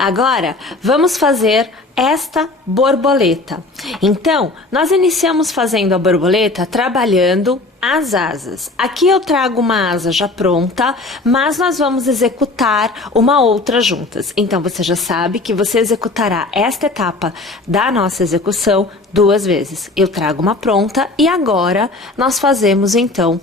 Agora, vamos fazer esta borboleta. Então, nós iniciamos fazendo a borboleta trabalhando as asas. Aqui eu trago uma asa já pronta, mas nós vamos executar uma outra juntas. Então, você já sabe que você executará esta etapa da nossa execução 2 vezes. Eu trago uma pronta e agora nós fazemos, então,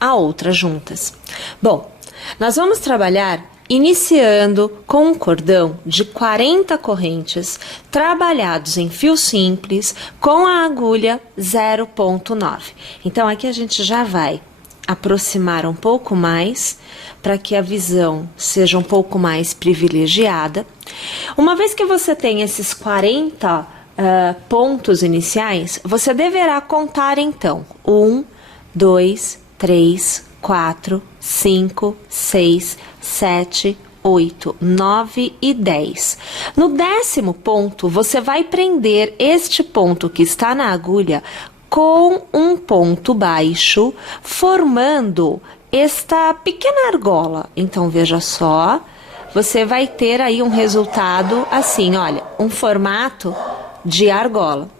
a outra juntas. Bom, nós vamos trabalhar iniciando com um cordão de 40 correntes trabalhados em fio simples com a agulha 0,9. Então, aqui a gente já vai aproximar um pouco mais para que a visão seja um pouco mais privilegiada. Uma vez que você tem esses 40 pontos iniciais, você deverá contar então 1, 2, 3, 4, 5, 6, 7, 8, 9 e 10. No 10º ponto, você vai prender este ponto que está na agulha com um ponto baixo, formando esta pequena argola. Então, veja só, você vai ter aí um resultado assim, olha, um formato de argola.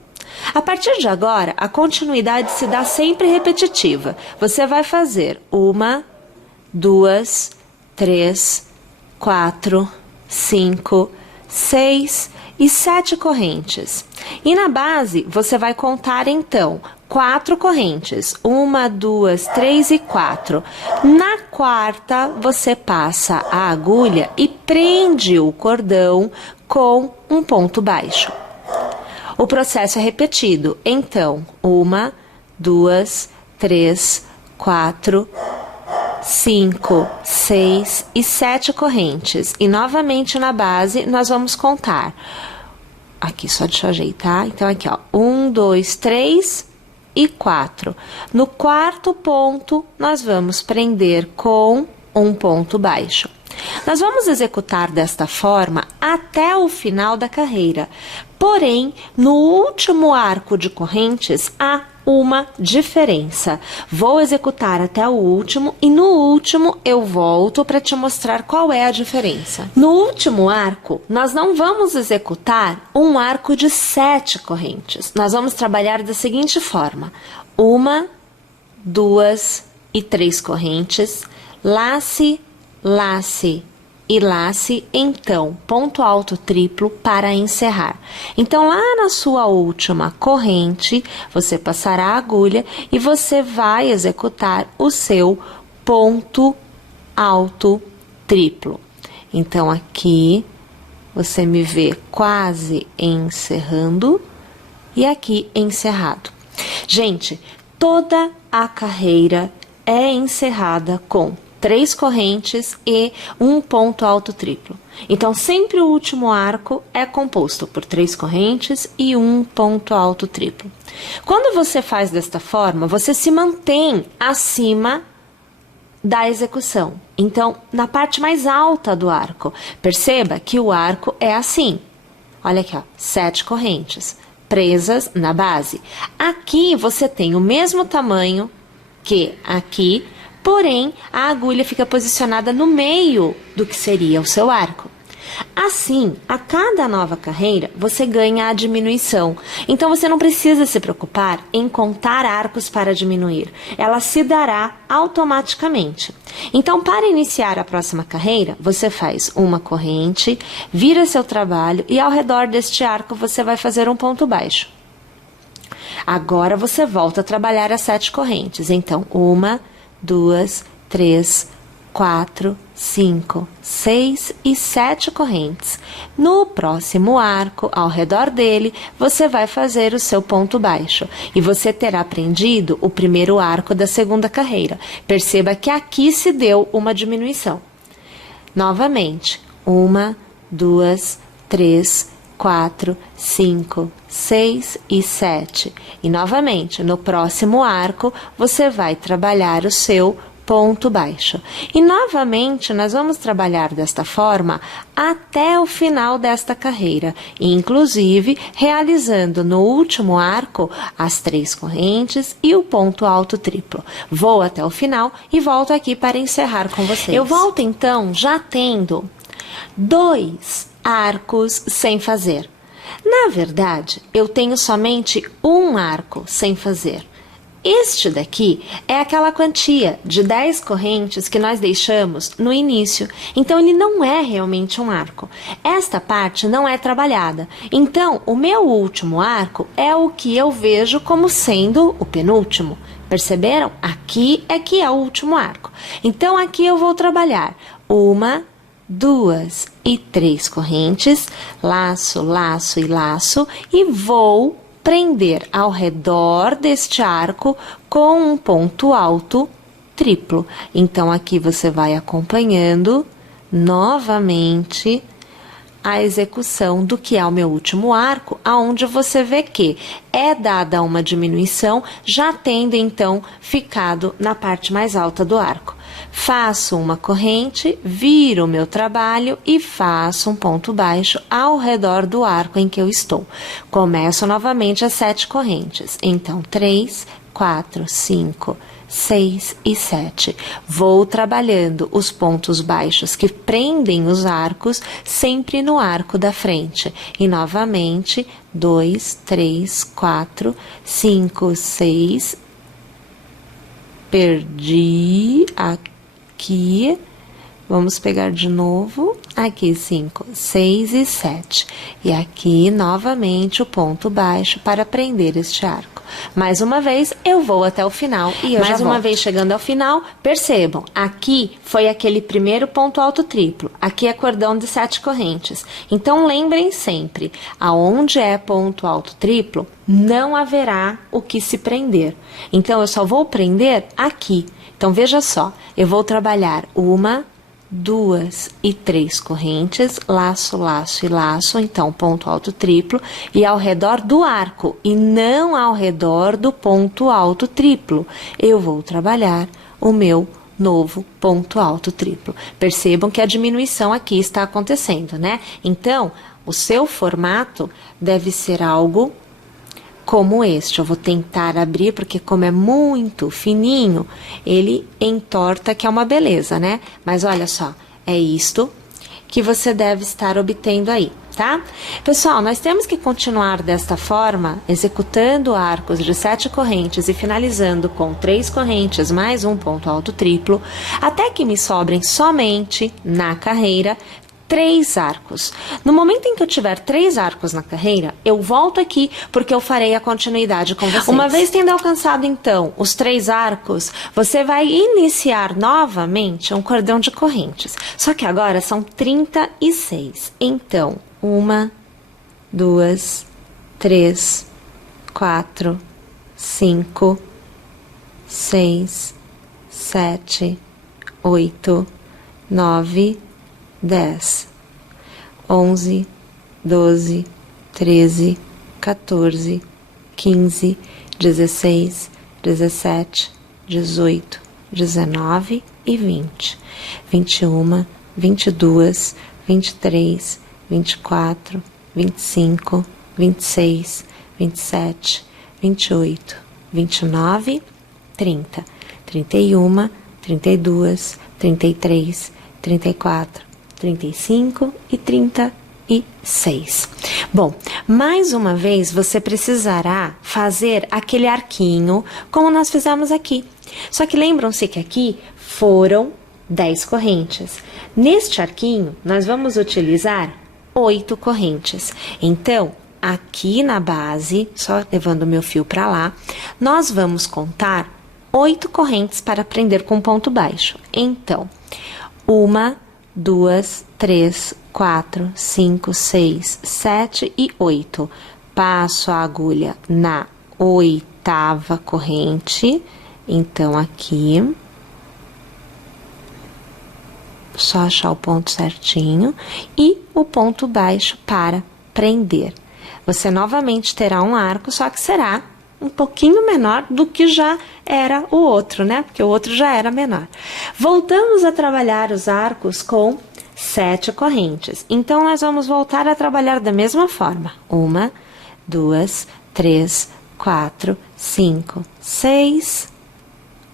A partir de agora, a continuidade se dá sempre repetitiva. Você vai fazer 1, 2, 3, 4, 5, 6 e 7 correntes. E na base, você vai contar então 4 correntes. 1, 2, 3 e 4. Na quarta, você passa a agulha e prende o cordão com um ponto baixo. O processo é repetido, então, 1, 2, 3, 4, 5, 6 e 7 correntes. E novamente na base, nós vamos contar. Aqui, só deixa eu ajeitar. Então, aqui, ó, 1, 2, 3 e 4. No quarto ponto, nós vamos prender com um ponto baixo. Nós vamos executar desta forma até o final da carreira. Porém, no último arco de correntes, há uma diferença. Vou executar até o último e no último eu volto para te mostrar qual é a diferença. No último arco, nós não vamos executar um arco de 7 correntes. Nós vamos trabalhar da seguinte forma: 1, 2 e 3 correntes, lace, lace e lace, então, ponto alto triplo para encerrar. Então, lá na sua última corrente, você passará a agulha e você vai executar o seu ponto alto triplo. Então, aqui, você me vê quase encerrando e aqui encerrado. Gente, toda a carreira é encerrada com 3 correntes e um ponto alto triplo. Então, sempre o último arco é composto por 3 correntes e um ponto alto triplo. Quando você faz desta forma, você se mantém acima da execução. Então, na parte mais alta do arco, perceba que o arco é assim. Olha aqui, ó, 7 correntes presas na base. Aqui você tem o mesmo tamanho que aqui, porém, a agulha fica posicionada no meio do que seria o seu arco. Assim, a cada nova carreira, você ganha a diminuição. Então, você não precisa se preocupar em contar arcos para diminuir. Ela se dará automaticamente. Então, para iniciar a próxima carreira, você faz uma corrente, vira seu trabalho e ao redor deste arco você vai fazer um ponto baixo. Agora, você volta a trabalhar as 7 correntes. Então, 1, 2, 3, 4, 5, 6 e 7 correntes. No próximo arco, ao redor dele, você vai fazer o seu ponto baixo. E você terá aprendido o primeiro arco da segunda carreira. Perceba que aqui se deu uma diminuição. Novamente, 1, 2, 3, 4, 5, 6 e 7. E novamente, no próximo arco, você vai trabalhar o seu ponto baixo. E novamente, nós vamos trabalhar desta forma até o final desta carreira, inclusive realizando no último arco as 3 correntes e o ponto alto triplo. Vou até o final e volto aqui para encerrar com vocês. Eu volto então já tendo 2 arcos sem fazer. Na verdade, eu tenho somente um arco sem fazer. Este daqui é aquela quantia de 10 correntes que nós deixamos no início, então ele não é realmente um arco. Esta parte não é trabalhada, então o meu último arco é o que eu vejo como sendo o penúltimo. Perceberam? Aqui é que é o último arco. Então aqui eu vou trabalhar 1, 2 e 3 correntes, laço, laço e laço, e vou prender ao redor deste arco com um ponto alto triplo. Então, aqui você vai acompanhando novamente a execução do que é o meu último arco, aonde você vê que é dada uma diminuição, já tendo então ficado na parte mais alta do arco. Faço uma corrente, viro o meu trabalho e faço um ponto baixo ao redor do arco em que eu estou. Começo novamente as 7 correntes. Então, 3, 4, 5, 6 e 7. Vou trabalhando os pontos baixos que prendem os arcos sempre no arco da frente. E novamente, 2, 3, 4, 5, 6. Perdi aqui. Vamos pegar de novo. Aqui, 5, 6 e 7. E aqui, novamente, o ponto baixo para prender este arco. Mais uma vez, eu vou até o final e eu mais uma vez chegando ao final, percebam, aqui foi aquele primeiro ponto alto triplo, aqui é cordão de 7 correntes. Então, lembrem sempre, aonde é ponto alto triplo, não haverá o que se prender. Então, eu só vou prender aqui. Então, veja só, eu vou trabalhar 1, 2 e 3 correntes, laço, laço e laço, então ponto alto triplo, e ao redor do arco, e não ao redor do ponto alto triplo, eu vou trabalhar o meu novo ponto alto triplo. Percebam que a diminuição aqui está acontecendo, né? Então, o seu formato deve ser algo como este. Eu vou tentar abrir, porque como é muito fininho, ele entorta, que é uma beleza, né? Mas olha só, é isto que você deve estar obtendo aí, tá? Pessoal, nós temos que continuar desta forma, executando arcos de 7 correntes e finalizando com 3 correntes mais um ponto alto triplo, até que me sobrem somente na carreira 3 arcos. No momento em que eu tiver 3 arcos na carreira, eu volto aqui porque eu farei a continuidade com vocês. Uma vez tendo alcançado, então, os 3 arcos, você vai iniciar novamente um cordão de correntes. Só que agora são 36. Então, 1, 2, 3, 4, 5, 6, 7, 8, 9, 10, 11, 12, 13, 14, 15, 16, 17, 18, 19 e 20, 21, 22, 23, 24, 25, 26, 27, 28, 29, 30, 31, 32, 33, 34, 35 e 36. Bom, mais uma vez você precisará fazer aquele arquinho como nós fizemos aqui. Só que lembram-se que aqui foram 10 correntes. Neste arquinho, nós vamos utilizar 8 correntes. Então, aqui na base, só levando o meu fio para lá, nós vamos contar 8 correntes para prender com ponto baixo. Então, 1, 2, 3, 4, 5, 6, 7 e 8. Passo a agulha na 8ª corrente. Então, aqui. Só achar o ponto certinho. E o ponto baixo para prender. Você novamente terá um arco, só que será um pouquinho menor do que já era o outro, né? Porque o outro já era menor. Voltamos a trabalhar os arcos com 7 correntes. Então, nós vamos voltar a trabalhar da mesma forma. 1, 2, 3, 4, 5, 6,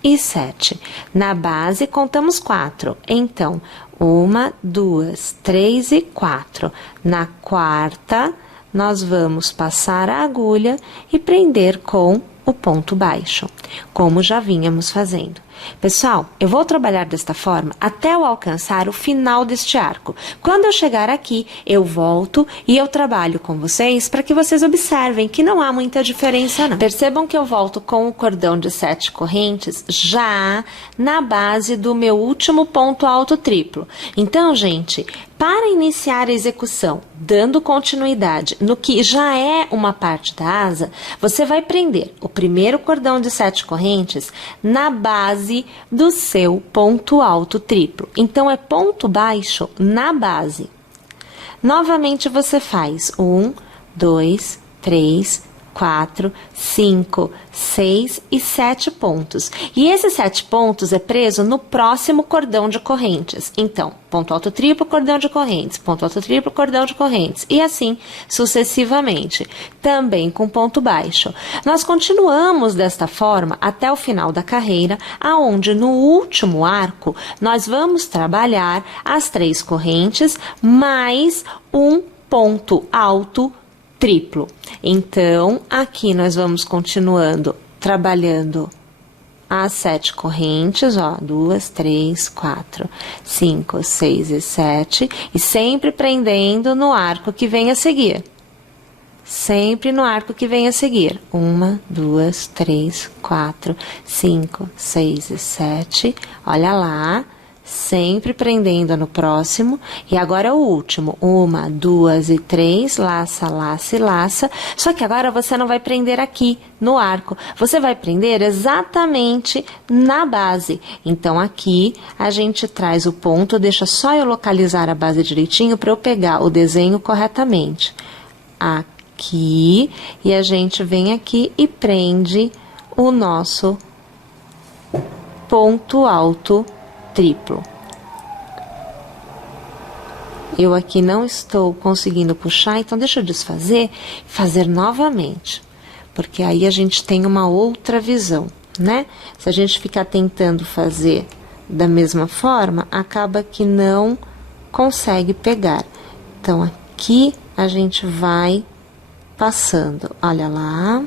e 7. Na base, contamos 4. Então, 1, 2, 3 e 4. Na quarta, nós vamos passar a agulha e prender com o ponto baixo, como já vínhamos fazendo. Pessoal, eu vou trabalhar desta forma até eu alcançar o final deste arco. Quando eu chegar aqui, eu volto e eu trabalho com vocês para que vocês observem que não há muita diferença não. Percebam que eu volto com o cordão de 7 correntes já na base do meu último ponto alto triplo. Então, gente, para iniciar a execução, dando continuidade no que já é uma parte da asa, você vai prender o primeiro cordão de 7 correntes na base do seu ponto alto triplo. Então, é ponto baixo na base. Novamente, você faz 1, 2, 3, 4, 5, 6 e 7 pontos. E esses 7 pontos é preso no próximo cordão de correntes. Então, ponto alto triplo, cordão de correntes, ponto alto triplo, cordão de correntes. E assim sucessivamente. Também com ponto baixo. Nós continuamos desta forma até o final da carreira, aonde no último arco nós vamos trabalhar as 3 correntes mais um ponto alto triplo. Então, aqui nós vamos continuando trabalhando as 7 correntes, ó, 2, 3, 4, 5, 6 e 7, e sempre prendendo no arco que vem a seguir. Sempre no arco que vem a seguir. 1, 2, 3, 4, 5, 6 e 7. Olha lá. Sempre prendendo no próximo. E agora o último. 1, 2 e 3. Laça, laça e laça. Só que agora você não vai prender aqui no arco. Você vai prender exatamente na base. Então, aqui a gente traz o ponto. Deixa só eu localizar a base direitinho para eu pegar o desenho corretamente. Aqui. E a gente vem aqui e prende o nosso ponto alto triplo. Eu aqui não estou conseguindo puxar, então deixa eu desfazer e fazer novamente, porque aí a gente tem uma outra visão, né? Se a gente ficar tentando fazer da mesma forma, acaba que não consegue pegar. Então, aqui a gente vai passando, olha lá.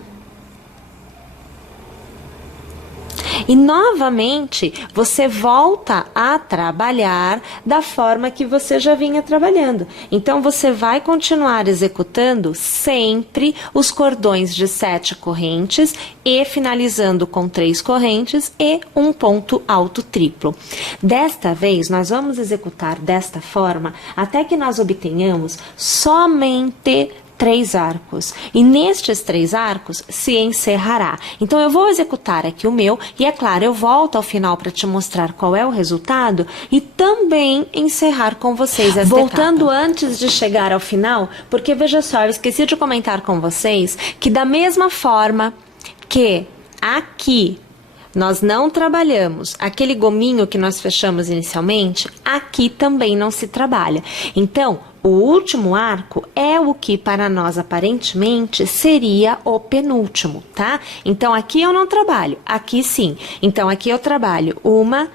E, novamente, você volta a trabalhar da forma que você já vinha trabalhando. Então, você vai continuar executando sempre os cordões de 7 correntes e finalizando com 3 correntes e um ponto alto triplo. Desta vez, nós vamos executar desta forma até que nós obtenhamos somente 3 arcos, e nestes 3 arcos se encerrará. Então, eu vou executar aqui o meu, e é claro, eu volto ao final para te mostrar qual é o resultado, e também encerrar com vocês esta Voltando etapa. Antes de chegar ao final, porque veja só, eu esqueci de comentar com vocês, que da mesma forma que aqui nós não trabalhamos aquele gominho que nós fechamos inicialmente, aqui também não se trabalha. Então, o último arco é o que para nós aparentemente seria o penúltimo, tá? Então, aqui eu não trabalho, aqui sim. Então, aqui eu trabalho 1,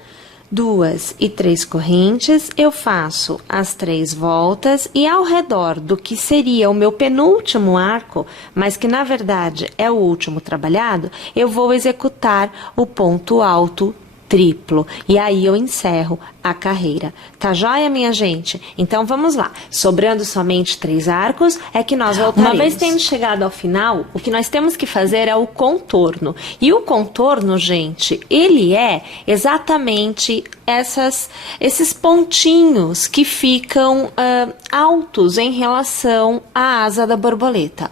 2 e 3 correntes, eu faço as 3 voltas e ao redor do que seria o meu penúltimo arco, mas que na verdade é o último trabalhado, eu vou executar o ponto alto triplo. E aí eu encerro a carreira. Tá joia, minha gente? Então vamos lá. Sobrando somente 3 arcos, é que nós voltaremos. Uma vez tendo chegado ao final, o que nós temos que fazer é o contorno. E o contorno, gente, ele é exatamente esses pontinhos que ficam altos em relação à asa da borboleta.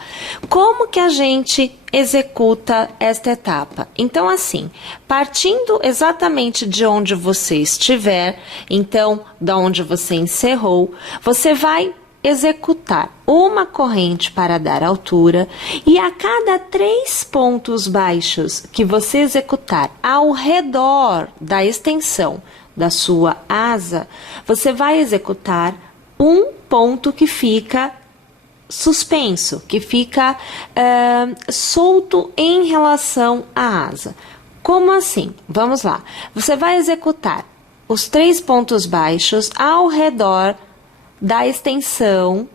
Como que a gente executa esta etapa? Então, assim, partindo exatamente de onde você estiver, então, da onde você encerrou, você vai executar uma corrente para dar altura e a cada 3 pontos baixos que você executar ao redor da extensão da sua asa, você vai executar um ponto que fica suspenso, que fica solto em relação à asa. Como assim? Vamos lá. Você vai executar os 3 pontos baixos ao redor da extensão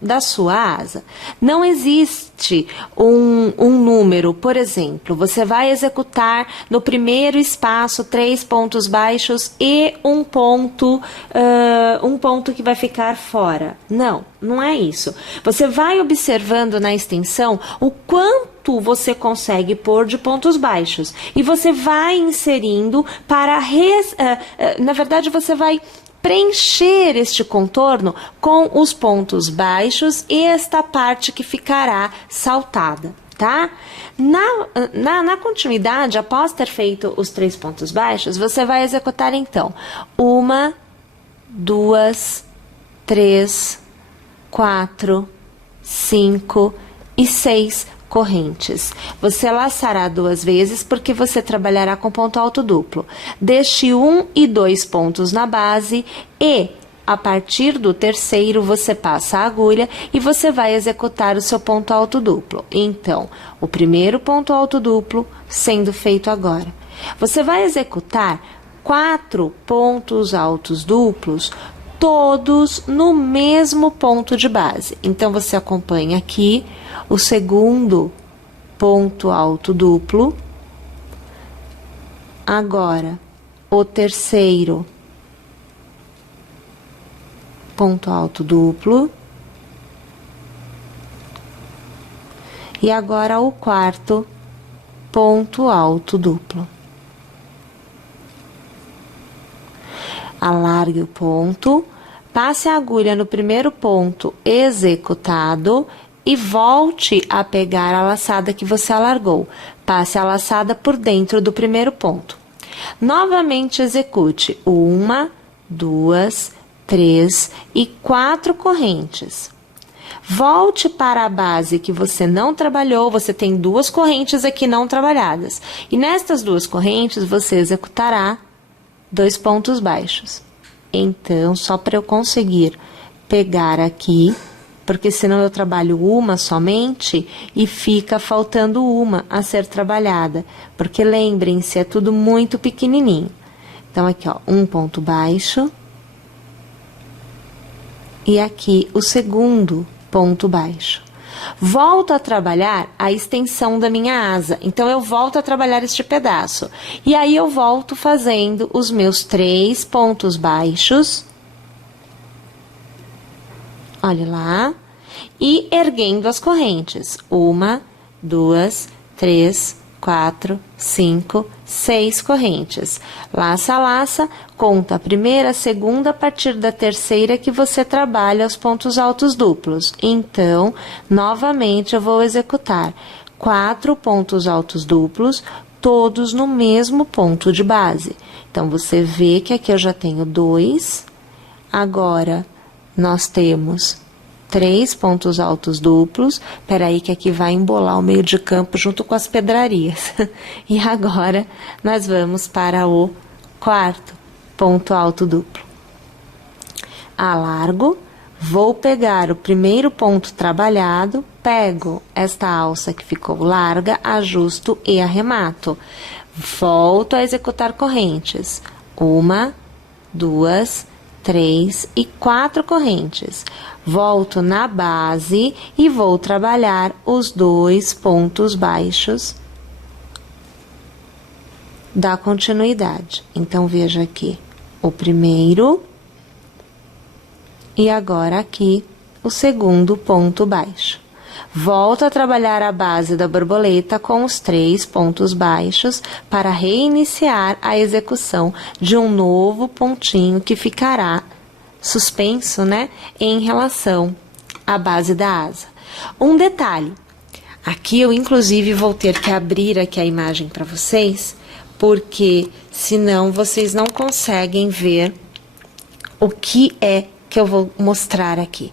da sua asa. Não existe um número, por exemplo, você vai executar no primeiro espaço 3 pontos baixos e um ponto que vai ficar fora. Não, não é isso. Você vai observando na extensão o quanto você consegue pôr de pontos baixos e você vai inserindo para na verdade você vai preencher este contorno com os pontos baixos e esta parte que ficará saltada, tá? Na continuidade, após ter feito os 3 pontos baixos, você vai executar então 1, 2, 3, 4, 5 e 6 correntes. Você laçará 2 vezes porque você trabalhará com ponto alto duplo. Deixe 1 e 2 pontos na base e, a partir do terceiro, você passa a agulha e você vai executar o seu ponto alto duplo. Então, o primeiro ponto alto duplo sendo feito agora. Você vai executar 4 pontos altos duplos, todos no mesmo ponto de base. Então, você acompanha aqui o segundo ponto alto duplo, agora o terceiro ponto alto duplo e agora o quarto ponto alto duplo. Alargue o ponto, passe a agulha no primeiro ponto executado e volte a pegar a laçada que você alargou. Passe a laçada por dentro do primeiro ponto. Novamente execute 1, 2, 3 e 4 correntes. Volte para a base que você não trabalhou, você tem 2 correntes aqui não trabalhadas. E nestas 2 correntes você executará 2 pontos baixos. Então, só para eu conseguir pegar aqui, porque senão eu trabalho uma somente e fica faltando uma a ser trabalhada. Porque lembrem-se, é tudo muito pequenininho. Então, aqui, ó, um ponto baixo. E aqui o segundo ponto baixo. Volto a trabalhar a extensão da minha asa. Então, eu volto a trabalhar este pedaço. E aí, eu volto fazendo os meus 3 pontos baixos. Olha lá. E erguendo as correntes. 1, 2, 3, 4, 5, 6 correntes. Laça a laça, conta a primeira, a segunda, a partir da terceira que você trabalha os pontos altos duplos. Então, novamente, eu vou executar 4 pontos altos duplos, todos no mesmo ponto de base. Então, você vê que aqui eu já tenho 2. Agora, nós temos 3 pontos altos duplos. Peraí que aqui vai embolar o meio de campo junto com as pedrarias. E agora, nós vamos para o quarto ponto alto duplo. Alargo, vou pegar o primeiro ponto trabalhado, pego esta alça que ficou larga, ajusto e arremato. Volto a executar correntes. 1, 2, 3 e 4 correntes. Volto na base e vou trabalhar os 2 pontos baixos da continuidade. Então, veja aqui o primeiro e agora aqui o segundo ponto baixo. Volto a trabalhar a base da borboleta com os 3 pontos baixos para reiniciar a execução de um novo pontinho que ficará suspenso, né, em relação à base da asa. Um detalhe, aqui eu inclusive vou ter que abrir aqui a imagem para vocês, porque senão vocês não conseguem ver o que é que eu vou mostrar aqui.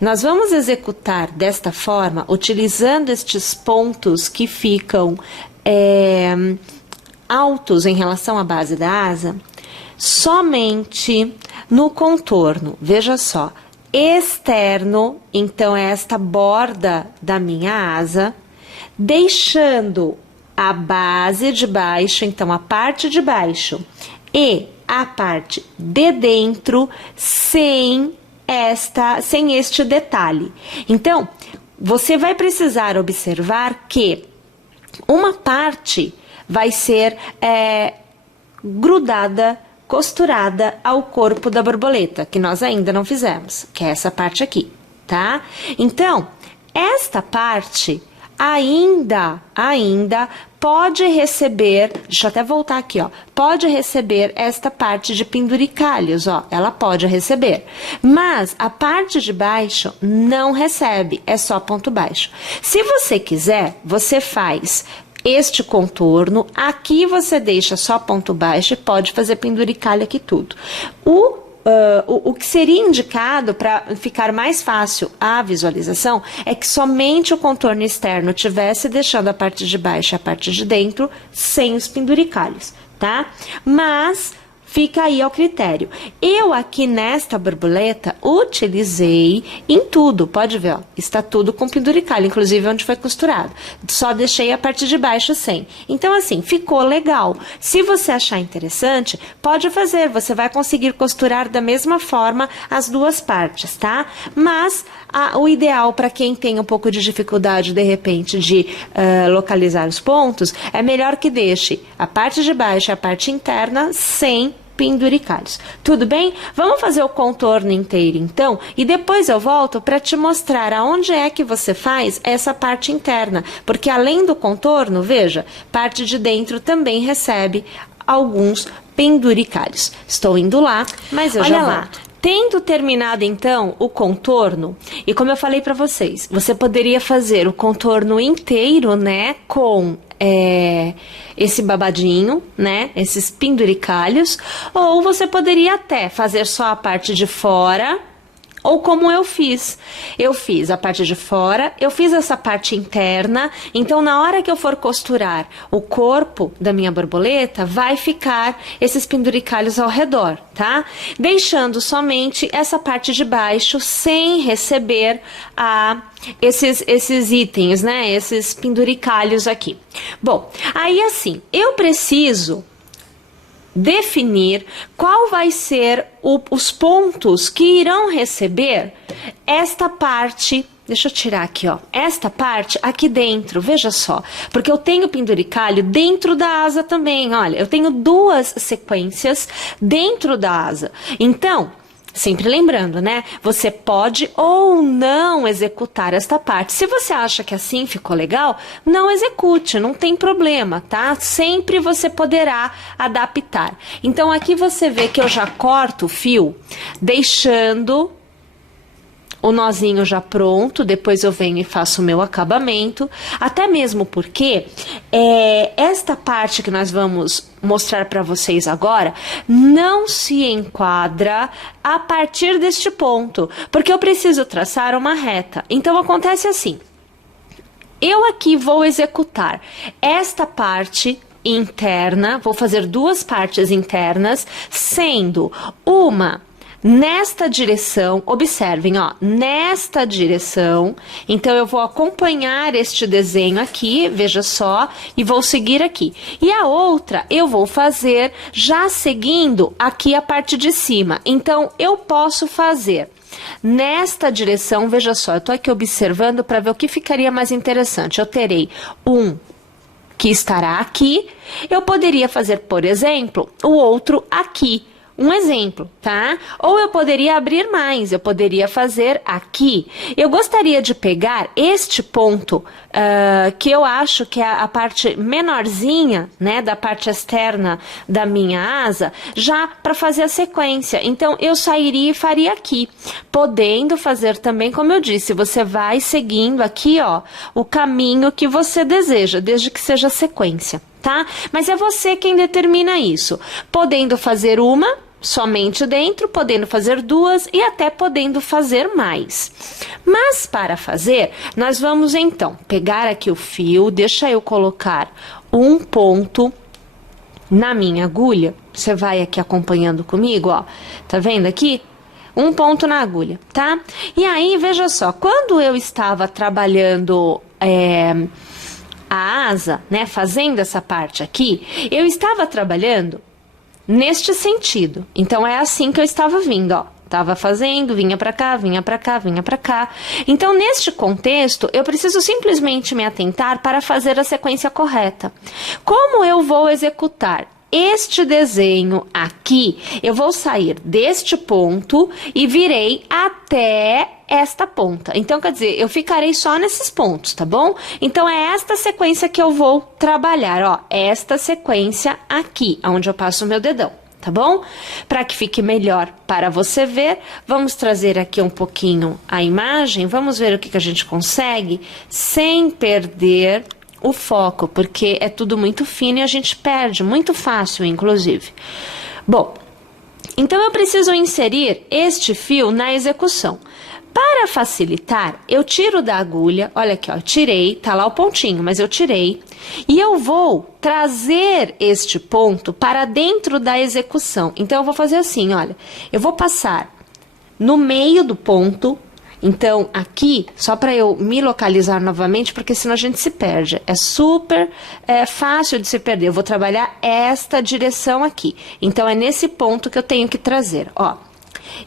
Nós vamos executar desta forma, utilizando estes pontos que ficam altos em relação à base da asa, somente no contorno. Veja só, externo, então é esta borda da minha asa, deixando a base de baixo, então a parte de baixo e a parte de dentro sem este detalhe. Então, você vai precisar observar que uma parte vai ser grudada, costurada ao corpo da borboleta, que nós ainda não fizemos, que é essa parte aqui, tá? Então, esta parte ainda pode receber, deixa eu até voltar aqui, ó, pode receber esta parte de penduricalhos, ó, ela pode receber, mas a parte de baixo não recebe, é só ponto baixo. Se você quiser, você faz este contorno, aqui você deixa só ponto baixo e pode fazer penduricalho aqui tudo. O que seria indicado para ficar mais fácil a visualização é que somente o contorno externo tivesse deixando a parte de baixo e a parte de dentro sem os penduricalhos, tá? Mas fica aí ao critério. Eu aqui nesta borboleta utilizei em tudo, pode ver, ó, está tudo com penduricalho, inclusive onde foi costurado. Só deixei a parte de baixo sem. Então assim, ficou legal. Se você achar interessante, pode fazer, você vai conseguir costurar da mesma forma as duas partes, tá? Mas o ideal para quem tem um pouco de dificuldade, de repente, de localizar os pontos, é melhor que deixe a parte de baixo e a parte interna sem penduricalhos. Tudo bem? Vamos fazer o contorno inteiro, então, e depois eu volto para te mostrar aonde é que você faz essa parte interna, porque além do contorno, veja, parte de dentro também recebe alguns penduricalhos. Estou indo lá, mas eu já volto. Tendo terminado, então, o contorno, e como eu falei para vocês, você poderia fazer o contorno inteiro, né, com esse babadinho, né, esses penduricalhos, ou você poderia até fazer só a parte de fora, ou como eu fiz a parte de fora, eu fiz essa parte interna, então na hora que eu for costurar o corpo da minha borboleta, vai ficar esses penduricalhos ao redor, tá? Deixando somente essa parte de baixo sem receber esses itens, né? Esses penduricalhos aqui. Bom, aí assim, eu preciso definir qual vai ser os pontos que irão receber esta parte. Deixa eu tirar aqui, ó, esta parte aqui dentro, veja só, porque eu tenho penduricalho dentro da asa também, olha, eu tenho duas sequências dentro da asa, então, sempre lembrando, né, você pode ou não executar esta parte. Se você acha que assim ficou legal, não execute, não tem problema, tá? Sempre você poderá adaptar. Então, aqui você vê que eu já corto o fio, deixando o nozinho já pronto, depois eu venho e faço o meu acabamento, até mesmo porque esta parte que nós vamos mostrar para vocês agora não se enquadra a partir deste ponto, porque eu preciso traçar uma reta. Então acontece assim, eu aqui vou executar esta parte interna, vou fazer duas partes internas, sendo uma nesta direção, observem, ó, nesta direção, então eu vou acompanhar este desenho aqui, veja só, e vou seguir aqui. E a outra eu vou fazer já seguindo aqui a parte de cima, então eu posso fazer nesta direção, veja só, eu tô aqui observando para ver o que ficaria mais interessante. Eu terei um que estará aqui, eu poderia fazer, por exemplo, o outro aqui. Um exemplo, tá? Ou eu poderia abrir mais, eu poderia fazer aqui. Eu gostaria de pegar este ponto, que eu acho que é a parte menorzinha, né, da parte externa da minha asa, já para fazer a sequência. Então, eu sairia e faria aqui, podendo fazer também, como eu disse, você vai seguindo aqui, ó, o caminho que você deseja, desde que seja sequência, tá? Mas é você quem determina isso, podendo fazer uma somente dentro, podendo fazer duas e até podendo fazer mais. Mas para fazer, nós vamos então pegar aqui o fio, deixa eu colocar um ponto na minha agulha, você vai aqui acompanhando comigo, ó, tá vendo aqui? Um ponto na agulha, tá? E aí, veja só, quando eu estava trabalhando a asa, né, fazendo essa parte aqui, eu estava trabalhando neste sentido. Então, é assim que eu estava vindo, ó. Tava fazendo, vinha pra cá, vinha pra cá, vinha pra cá. Então, neste contexto, eu preciso simplesmente me atentar para fazer a sequência correta. Como eu vou executar este desenho aqui? Eu vou sair deste ponto e virei até esta ponta. Então, quer dizer, eu ficarei só nesses pontos, tá bom? Então, é esta sequência que eu vou trabalhar, ó. Esta sequência aqui, onde eu passo o meu dedão. Tá bom? Para que fique melhor para você ver, vamos trazer aqui um pouquinho a imagem, vamos ver o que a gente consegue sem perder o foco, porque é tudo muito fino e a gente perde muito fácil, inclusive. Bom, então eu preciso inserir este fio na execução. Para facilitar, eu tiro da agulha, olha aqui, ó, tirei, tá lá o pontinho, mas eu tirei, e eu vou trazer este ponto para dentro da execução. Então, eu vou fazer assim, olha, eu vou passar no meio do ponto, então, aqui, só para eu me localizar novamente, porque senão a gente se perde, é super fácil de se perder, eu vou trabalhar esta direção aqui, então é nesse ponto que eu tenho que trazer, ó.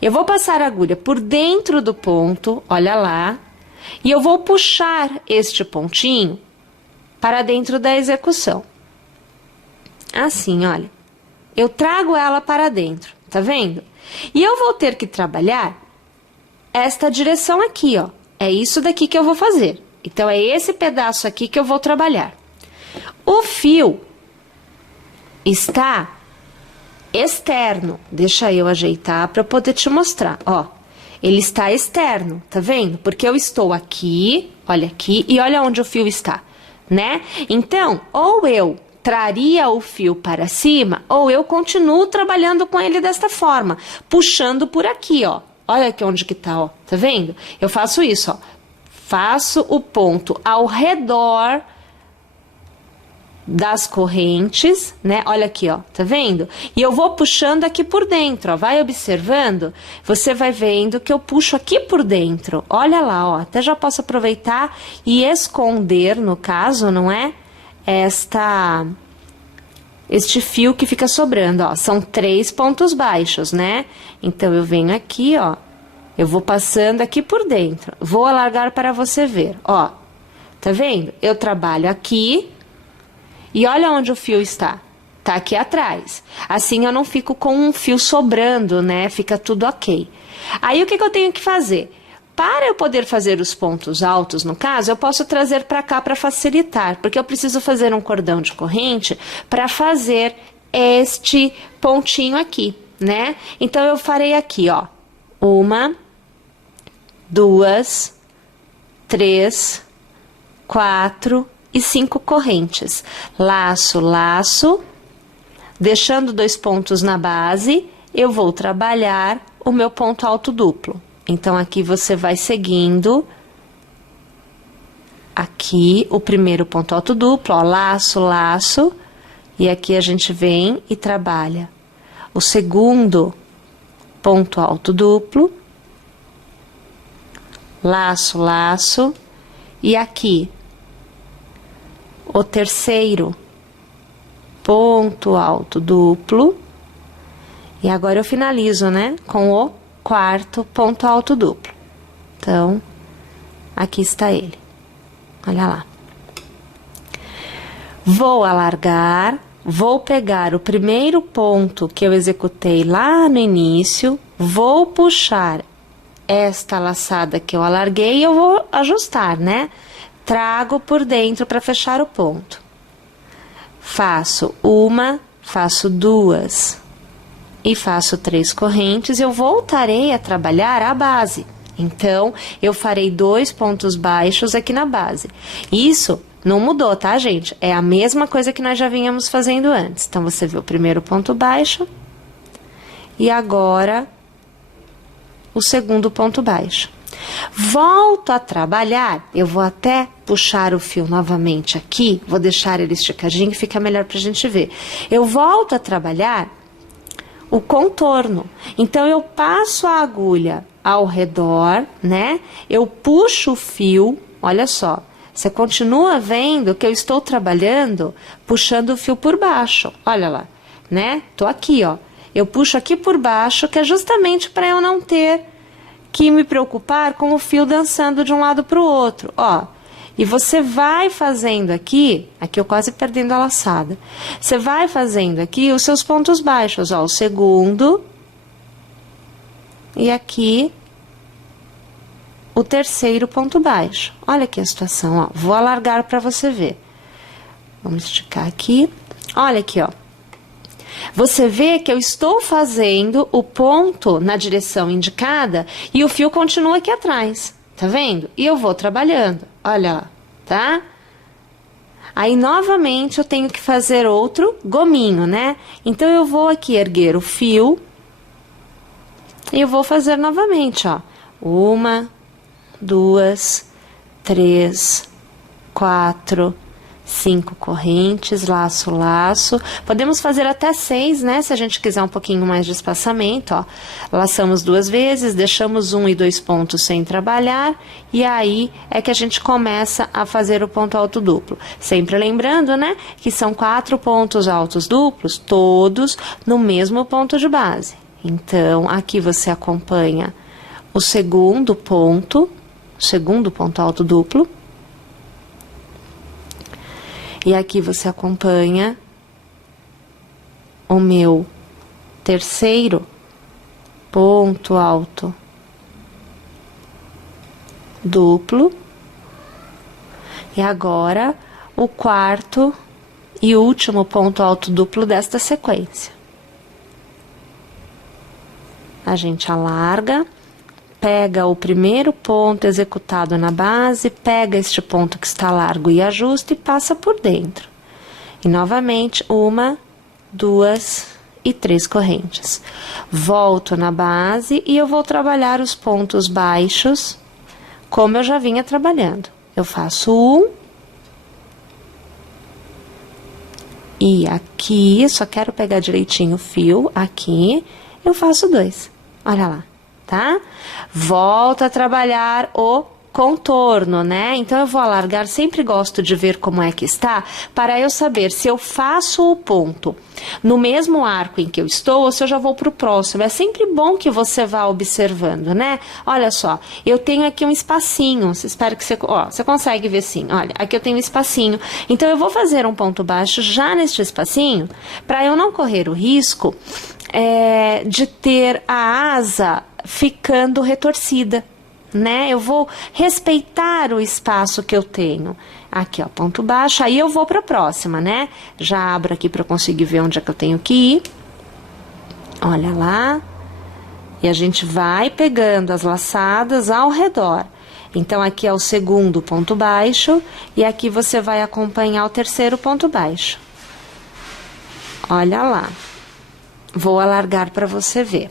Eu vou passar a agulha por dentro do ponto, olha lá, e eu vou puxar este pontinho para dentro da execução. Assim, olha. Eu trago ela para dentro, tá vendo? E eu vou ter que trabalhar esta direção aqui, ó. É isso daqui que eu vou fazer. Então, é esse pedaço aqui que eu vou trabalhar. O fio está externo, deixa eu ajeitar para eu poder te mostrar, ó, ele está externo, tá vendo? Porque eu estou aqui, olha aqui, e olha onde o fio está, né? Então, ou eu traria o fio para cima, ou eu continuo trabalhando com ele desta forma, puxando por aqui, ó, olha aqui onde que tá, ó, tá vendo? Eu faço isso, ó, faço o ponto ao redor das correntes, né? Olha aqui, ó, tá vendo? E eu vou puxando aqui por dentro, ó, vai observando, você vai vendo que eu puxo aqui por dentro, olha lá, ó, até já posso aproveitar e esconder, no caso, não é? Este fio que fica sobrando, ó, são 3 pontos baixos, né? Então, eu venho aqui, ó, eu vou passando aqui por dentro, vou alargar para você ver, ó, tá vendo? Eu trabalho aqui. E olha onde o fio está. Tá aqui atrás. Assim eu não fico com um fio sobrando, né? Fica tudo ok. Aí o que eu tenho que fazer? Para eu poder fazer os pontos altos, no caso, eu posso trazer para cá para facilitar. Porque eu preciso fazer um cordão de corrente para fazer este pontinho aqui, né? Então, eu farei aqui, ó. 1, 2, 3, 4... e 5 correntes, laço, laço, deixando 2 pontos na base, eu vou trabalhar o meu ponto alto duplo. Então, aqui você vai seguindo, aqui o primeiro ponto alto duplo, ó, laço, laço, e aqui a gente vem e trabalha o segundo ponto alto duplo, laço, laço, e aqui o terceiro ponto alto duplo, e agora eu finalizo, né, com o quarto ponto alto duplo. Então, aqui está ele, olha lá. Vou alargar, vou pegar o primeiro ponto que eu executei lá no início, vou puxar esta laçada que eu alarguei e eu vou ajustar, né? Trago por dentro para fechar o ponto. Faço 1, faço 2 e faço 3 correntes. Eu voltarei a trabalhar a base. Então, eu farei 2 pontos baixos aqui na base. Isso não mudou, tá, gente? É a mesma coisa que nós já vínhamos fazendo antes. Então, você vê o primeiro ponto baixo e agora o segundo ponto baixo. Volto a trabalhar, eu vou até puxar o fio novamente aqui, vou deixar ele esticadinho, fica melhor pra gente ver. Eu volto a trabalhar o contorno, então eu passo a agulha ao redor, né? Eu puxo o fio, olha só, você continua vendo que eu estou trabalhando puxando o fio por baixo. Olha lá, né? Tô aqui, ó. Eu puxo aqui por baixo, que é justamente para eu não ter que me preocupar com o fio dançando de um lado para o outro, ó. E você vai fazendo aqui eu quase perdendo a laçada. Você vai fazendo aqui os seus pontos baixos, ó, o segundo e aqui o terceiro ponto baixo. Olha aqui a situação, ó. Vou alargar para você ver. Vamos esticar aqui. Olha aqui, ó. Você vê que eu estou fazendo o ponto na direção indicada e o fio continua aqui atrás, tá vendo? E eu vou trabalhando, olha, ó, tá? Aí, novamente, eu tenho que fazer outro gominho, né? Então, eu vou aqui erguer o fio e eu vou fazer novamente, ó. 1, 2, 3, 4... 5 correntes, laço, laço. Podemos fazer até 6, né? Se a gente quiser um pouquinho mais de espaçamento, ó. Laçamos 2 vezes, deixamos 1 e 2 pontos sem trabalhar. E aí é que a gente começa a fazer o ponto alto duplo. Sempre lembrando, né? Que são 4 pontos altos duplos, todos no mesmo ponto de base. Então, aqui você acompanha o segundo ponto alto duplo. E aqui você acompanha o meu terceiro ponto alto duplo. E agora, o quarto e último ponto alto duplo desta sequência. A gente alarga. Pega o primeiro ponto executado na base, pega este ponto que está largo e ajusta e passa por dentro. E novamente, 1, 2 e 3 correntes. Volto na base e eu vou trabalhar os pontos baixos, como eu já vinha trabalhando. Eu faço 1. E aqui, só quero pegar direitinho o fio, aqui, eu faço 2. Olha lá. Tá? Volto a trabalhar o contorno, né? Então, eu vou alargar, sempre gosto de ver como é que está, para eu saber se eu faço o ponto no mesmo arco em que eu estou, ou se eu já vou pro próximo. É sempre bom que você vá observando, né? Olha só, eu tenho aqui um espacinho, espero que você... Ó, você consegue ver sim, olha, aqui eu tenho um espacinho. Então, eu vou fazer um ponto baixo já neste espacinho, para eu não correr o risco de ter a asa ficando retorcida, né? Eu vou respeitar o espaço que eu tenho. Aqui, ó, ponto baixo, aí eu vou para a próxima, né? Já abro aqui para eu conseguir ver onde é que eu tenho que ir. Olha lá. E a gente vai pegando as laçadas ao redor. Então, aqui é o segundo ponto baixo e aqui você vai acompanhar o terceiro ponto baixo. Olha lá. Vou alargar para você ver.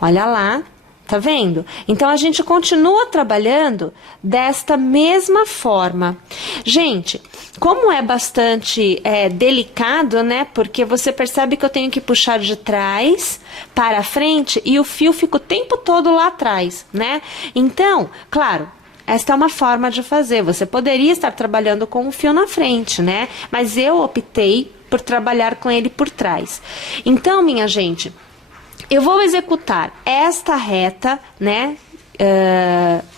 Olha lá. Tá vendo? Então, a gente continua trabalhando desta mesma forma. Gente, como é bastante delicado, né? Porque você percebe que eu tenho que puxar de trás para frente e o fio fica o tempo todo lá atrás, né? Então, claro, esta é uma forma de fazer. Você poderia estar trabalhando com o fio na frente, né? Mas eu optei por trabalhar com ele por trás. Então, minha gente... Eu vou executar esta reta, né,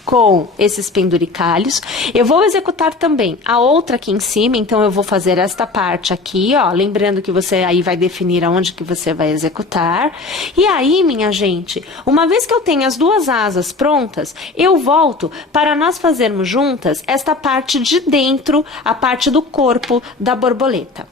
com esses penduricalhos. Eu vou executar também a outra aqui em cima, então eu vou fazer esta parte aqui, ó, lembrando que você aí vai definir aonde que você vai executar. E aí, minha gente, uma vez que eu tenho as duas asas prontas, eu volto para nós fazermos juntas esta parte de dentro, a parte do corpo da borboleta.